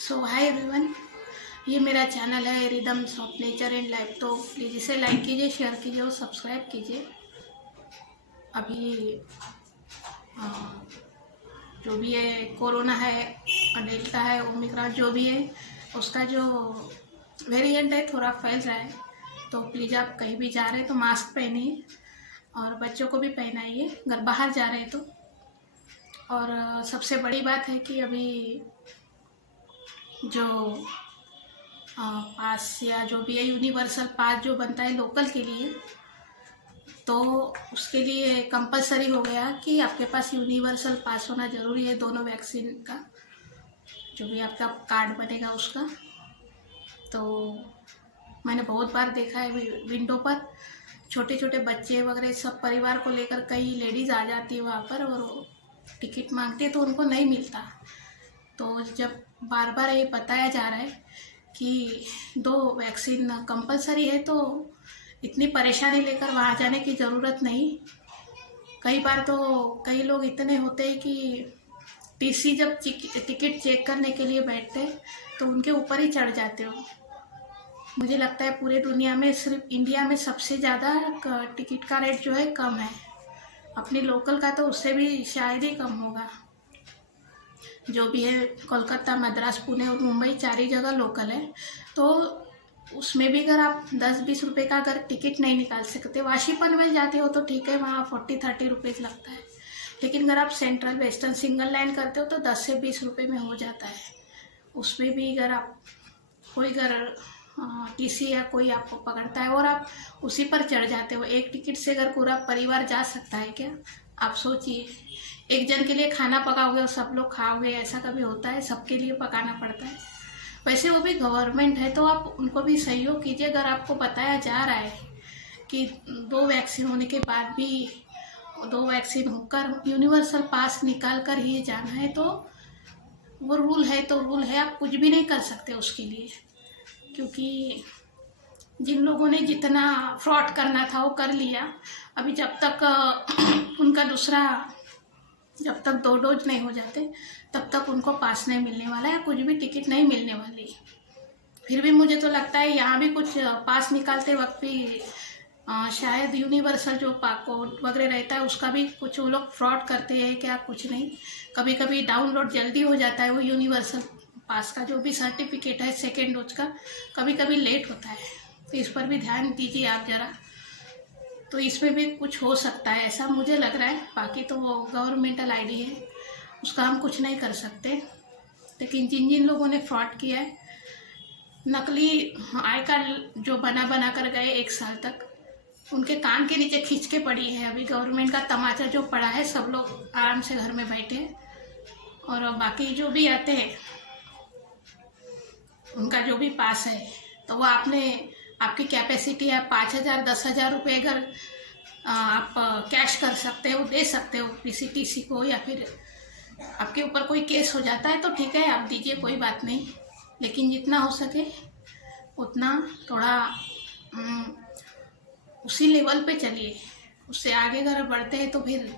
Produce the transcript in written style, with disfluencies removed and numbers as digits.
सो hi everyone, ये मेरा channel है rhythms of nature and life. तो प्लीज़ इसे लाइक कीजिए, शेयर कीजिए और सब्सक्राइब कीजिए। अभी अ, जो भी है कोरोना है, डेल्टा है, ओमिक्रॉन जो भी है, उसका जो वेरिएंट है थोड़ा फैल रहा है। तो प्लीज़ आप कहीं भी जा रहे हैं तो मास्क पहनिए और बच्चों को भी पहनाइए अगर बाहर जा रहे हैं तो। और सबसे बड़ी बात है कि अभी जो पास या जो भी है यूनिवर्सल पास जो बनता है लोकल के लिए, तो उसके लिए कंपलसरी हो गया कि आपके पास यूनिवर्सल पास होना ज़रूरी है दोनों वैक्सीन का, जो भी आपका कार्ड बनेगा उसका। तो मैंने बहुत बार देखा है विंडो पर छोटे छोटे बच्चे वगैरह सब परिवार को लेकर कई लेडीज़ आ जाती है वहाँ पर और टिकट मांगती है तो उनको नहीं मिलता। तो जब बार बार ये बताया जा रहा है कि दो वैक्सीन कंपलसरी है तो इतनी परेशानी लेकर वहाँ जाने की ज़रूरत नहीं। कई बार तो कई लोग इतने होते हैं कि टीसी जब टिकट चेक करने के लिए बैठते तो उनके ऊपर ही चढ़ जाते हो। मुझे लगता है पूरे दुनिया में सिर्फ इंडिया में सबसे ज़्यादा टिकट का रेट जो है कम है। अपनी लोकल का तो उससे भी शायद ही कम होगा। जो भी है कोलकाता, मद्रास, पुणे और मुंबई 4 ही जगह लोकल है। तो उसमें भी अगर आप 10-20 रुपये का अगर टिकट नहीं निकाल सकते, वाशीपन में जाते हो तो ठीक है, वहाँ 40-30 रुपीज़ लगता है। लेकिन अगर आप सेंट्रल वेस्टर्न सिंगल लाइन करते हो तो 10 से 20 रुपये में हो जाता है। उसमें भी अगर आप कोई अगर टीसी या कोई आपको पकड़ता है और आप उसी पर चढ़ जाते हो, एक टिकट से अगर पूरा परिवार जा सकता है क्या? आप सोचिए, एक जन के लिए खाना पकाओगे और सब लोग खाओगे, ऐसा कभी होता है? सबके लिए पकाना पड़ता है। वैसे वो भी गवर्नमेंट है तो आप उनको भी सहयोग कीजिए। अगर आपको बताया जा रहा है कि 2 वैक्सीन होने के बाद भी 2 वैक्सीन होकर यूनिवर्सल पास निकाल कर ही जाना है तो वो रूल है तो रूल है, आप कुछ भी नहीं कर सकते उसके लिए। क्योंकि जिन लोगों ने जितना फ्रॉड करना था वो कर लिया। अभी जब तक उनका दूसरा जब तक 2 डोज नहीं हो जाते तब तक उनको पास नहीं मिलने वाला है, कुछ भी टिकट नहीं मिलने वाली। फिर भी मुझे तो लगता है यहाँ भी कुछ पास निकालते वक्त भी शायद यूनिवर्सल जो कोड वगैरह रहता है उसका भी कुछ वो लोग फ्रॉड करते हैं क्या, कुछ नहीं। कभी कभी डाउनलोड जल्दी हो जाता है वो यूनिवर्सल पास का जो भी सर्टिफिकेट है सेकेंड डोज का, कभी कभी लेट होता है। तो इस पर भी ध्यान दीजिए आप ज़रा। तो इसमें भी कुछ हो सकता है ऐसा मुझे लग रहा है। बाकी तो वो गवर्नमेंटल आईडी है, उसका हम कुछ नहीं कर सकते। लेकिन जिन जिन लोगों ने फ्रॉड किया है, नकली आई कार्ड जो बना कर गए 1 साल तक, उनके कान के नीचे खींच के पड़ी है। अभी गवर्नमेंट का तमाचा जो पड़ा है, सब लोग आराम से घर में बैठे हैं। और बाकी जो भी आते हैं उनका जो भी पास है तो वो आपकी कैपेसिटी है 5,000 10,000 रुपये अगर आप कैश कर सकते हो, दे सकते हो पीसीटीसी को, या फिर आपके ऊपर कोई केस हो जाता है तो ठीक है आप दीजिए, कोई बात नहीं। लेकिन जितना हो सके उतना थोड़ा उसी लेवल पे चलिए। उससे आगे अगर बढ़ते हैं तो फिर